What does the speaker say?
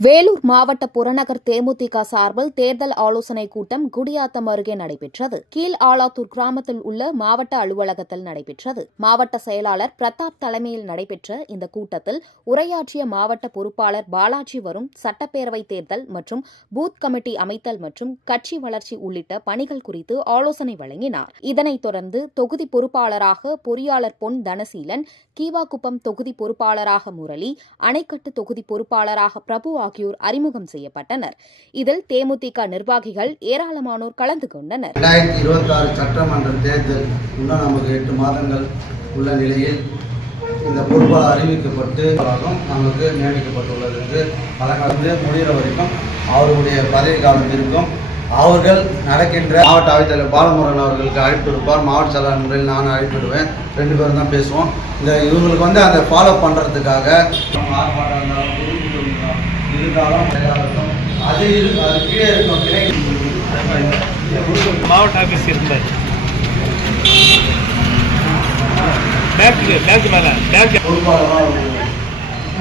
வேலூர் மாவட்ட புறநகர் தேமுதிக சார்பில் தேர்தல் ஆலோசனை கூட்டம் குடியாத்தம் அருகே நடைபெற்றது. கீழ் ஆலாத்தூர் கிராமத்தில் உள்ள மாவட்ட அலுவலகத்தில் நடைபெற்றது. மாவட்ட செயலாளர் பிரதாப் தலைமையில் நடைபெற்ற இந்த கூட்டத்தில் உரையாற்றிய மாவட்ட பொறுப்பாளர் பாலாஜி வரும் சட்டப்பேரவை தேர்தல் மற்றும் பூத் கமிட்டி அமைத்தல் மற்றும் கட்சி வளர்ச்சி உள்ளிட்ட பணிகள் குறித்து ஆலோசனை வழங்கினார். இதனைத் தொடர்ந்து தொகுதி பொறுப்பாளராக பொறியாளர் பொன் தனசீலன் கீவாக்குப்பம் தொகுதி பொறுப்பாளராக முரளி அணைக்கட்டு தொகுதி பொறுப்பாளராக பிரபு ஆகியோர் அறிமுகம் செய்யப்பட்டனர். இதில் தேமுதிக நிர்வாகிகள் ஏராளமானோர் கலந்து கொண்டனர். இரண்டாயிரத்தி இருபத்தி ஆறு சட்டமன்ற தேர்தல் இன்னும் நமக்கு எட்டு மாதங்கள் உள்ள நிலையில் இந்த பொறுப்பாளர் அறிவிக்கப்பட்டு நமக்கு நியமிக்கப்பட்டுள்ளது என்று பலகாலந்து முடிகிற வரைக்கும் அவருடைய பதவி காலம் இருக்கும். அவர்கள் நடக்கின்ற மாவட்ட ஆய்வாளர் பாலமுருகன் அவர்களுக்கு அழைப்பு விடுப்பார் மாவட்ட செயலாளர் முறையில் நான் அழைப்பு விடுவேன். ரெண்டு பேரும் தான் பேசுவோம். இந்த இவங்களுக்கு வந்து அதை ஃபாலோ பண்ணுறதுக்காக ஆர்ப்பாட்டம் இருந்தாலும் இருந்தாலும் எல்லாருக்கும் அது இரு- அது கீழே இருக்கும் கிளை. மாவட்ட ஆஃபீஸ் இருந்தார் பேங்க்கு பேங்க் மேலே பேங்க் பொறுப்பாளராக